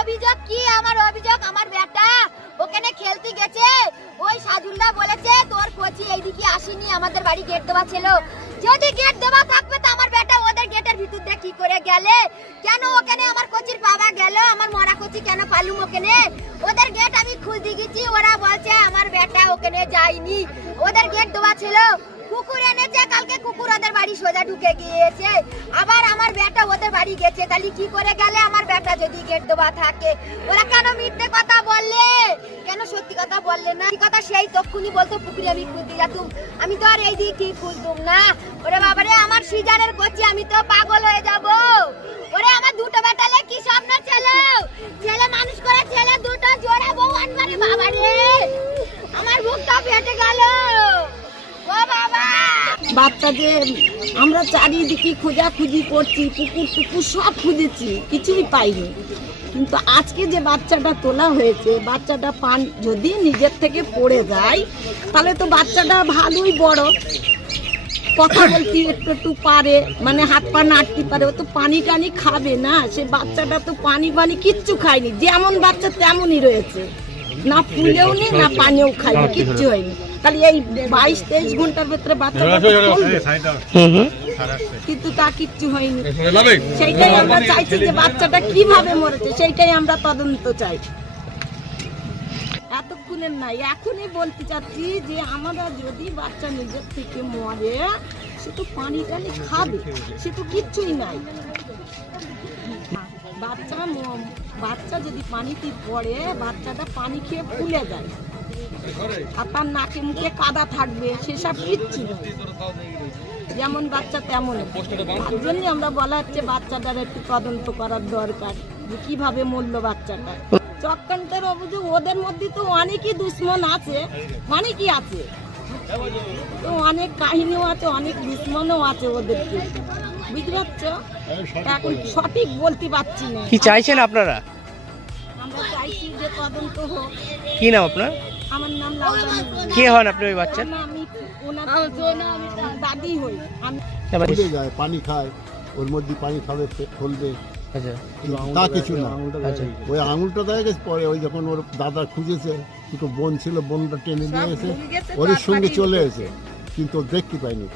অভিযোগ কি? আমার অভিযোগ, আমার বেটা ওখানে খেলতে গেছে। ওই সাজুল্লা বলেছে, তোর কোচি এইদিকে আসেনি, আমাদের বাড়ি গেট দেওয়া ছিল। যদি গেট দেওয়া থাকবে তো আমার বেটা ওদের গেটের ভিতর দিয়ে কি করে গেলে? কেন ওখানে আমার কোচির বাবা গেল? আমার মরা কোচি কেন পালুম ওখানে? ওদের গেট আমি খুলতে গেছি, ওরা বলছে, আমার বেটা ওখানে যায়নি। ওদের গেট দেওয়া ছিল। কুকুর এনেছে, কালকে কুকুর ওদের বাড়ি সোজা ঢুকে গিয়েছে। আবার আমার বেটা ওদের বাড়ি গেছে, তাহলে কি করে গেলে আমার বেটা যদি গেট দেওয়া থাকে? ওরা কেন মিথ্যে কথা বললে কেন সত্যি কথা বললে না? কথা সেই তক্ষুনি বলতো, পুকুরে আমি খুলতে যেতুম। আমি তো আর এই দিকে কি খুলতুম না? ওরে বাবারে, আমার সিজারের করছি আমি তো পাগল হয়ে যাব। ওরে, আমার দুটো বেটালে কি স্বপ্ন ছেলে ছেলে মানুষ করে ছেলে দুটো জোড়া বউ আনবারে বাবারে আমার বুকটা ফেটে গেল ও বাবা বাচ্চাদের আমরা চারিদিকে খোঁজাখুঁজি করছি, পুকুর টুকুর সব খুঁজেছি, কিছুই পাইনি। কিন্তু আজকে যে বাচ্চাটা তোলা হয়েছে, বাচ্চাটা পান যদি নিজের থেকে পড়ে যায়, তাহলে তো বাচ্চাটা ভালোই বড়। কথা বলতে একটু একটু পারে মানে হাত পা নাড়তে পারে, ও তো পানি টানি খাবে না, সে বাচ্চাটা তো পানি পানি কিচ্ছু খায়নি, যেমন বাচ্চা তেমনই রয়েছে। না ফুলেও নি না পানিও খায়নি কিচ্ছু হয়নি তাহলে এই বাইশ তেইশ ঘণ্টার ভেতরে বাচ্চাটা কিন্তু তা কিচ্ছু হয়নি সেইটাই আমরা চাইছি যে বাচ্চাটা কীভাবে মরেছে সেইটাই আমরা তদন্ত চাই। এতক্ষণের নাই এখনই বলতে চাচ্ছি যে আমরা যদি বাচ্চা নিজের থেকে মরে সে তো পানি টানি খাবে সে তো কিচ্ছুই নাই। বাচ্চা বাচ্চা যদি পানিতে পড়ে, বাচ্চাটা পানি খেয়ে ফুলে যায়। আর তার নাকে মুখে কাদা থাকবে, সেসব কিচ্ছু যেমন বাচ্চা তেমন। তার জন্যই আমরা বলা হচ্ছে বাচ্চাটার একটু তদন্ত করার দরকার, যে কীভাবে মরলো বাচ্চাটা। চক্রান্তের অভিযোগ ওদের মধ্যে তো অনেকই দুশ্মন আছে, অনেকই আছে। তো অনেক কাহিনীও আছে, অনেক দুশ্মনও আছে ওদেরকে। বুঝতে পারছ? এখন সঠিক বলতে পারছি না। কি চাইছেন আপনারা? আমরা চাইছি যে তদন্ত হোক। কি নাম আপনার? আমার নাম কে হন আপনি ওই বাচ্চার? আমি ওনার দাদি হই। আমি যায় পানি খায় ওর মধ্যে পানি খাবে ফলবে। আচ্ছা। তা কিছু না। আচ্ছা। ওই আঙুলটা দেখা গেছে পরে ওই যখন ওর দাদা খুঁজেছে দুটো বোন ছিল বোনটা টেনে নিয়ে এসে ওর সঙ্গে চলে এসে কিন্তু দেখতে পাইনি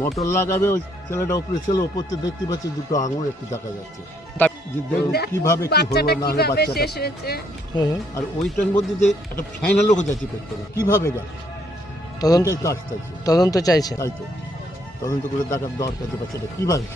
মোটর লাগাবে ওই ছেলেটা উপরে ছেলে উপর থেকে দেখতে পাচ্ছে দুটো আঙুল একটু দেখা যাচ্ছে। যে দেখুন কীভাবে কি হলো না হলো বাচ্চাটা। আর ওইটার মধ্যে যে একটা ফাইনালও যাচ্ছে পেটটা কীভাবে গেল? তদন্ত তদন্ত চাইছে। তাই তো। তদন্ত করে দেখার দরকার যে বাচ্চাটা কীভাবে